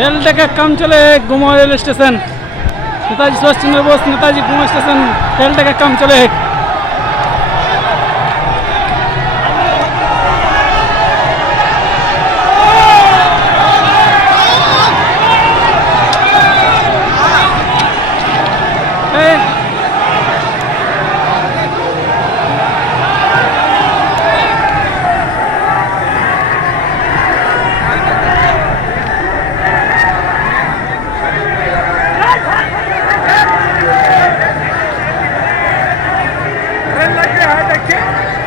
রেলটাকে কাম চলে Guma rail station Netaji Subhashchandra Bose Netaji Guma station রেলটাকে কাম চলে Red like it, hard like it.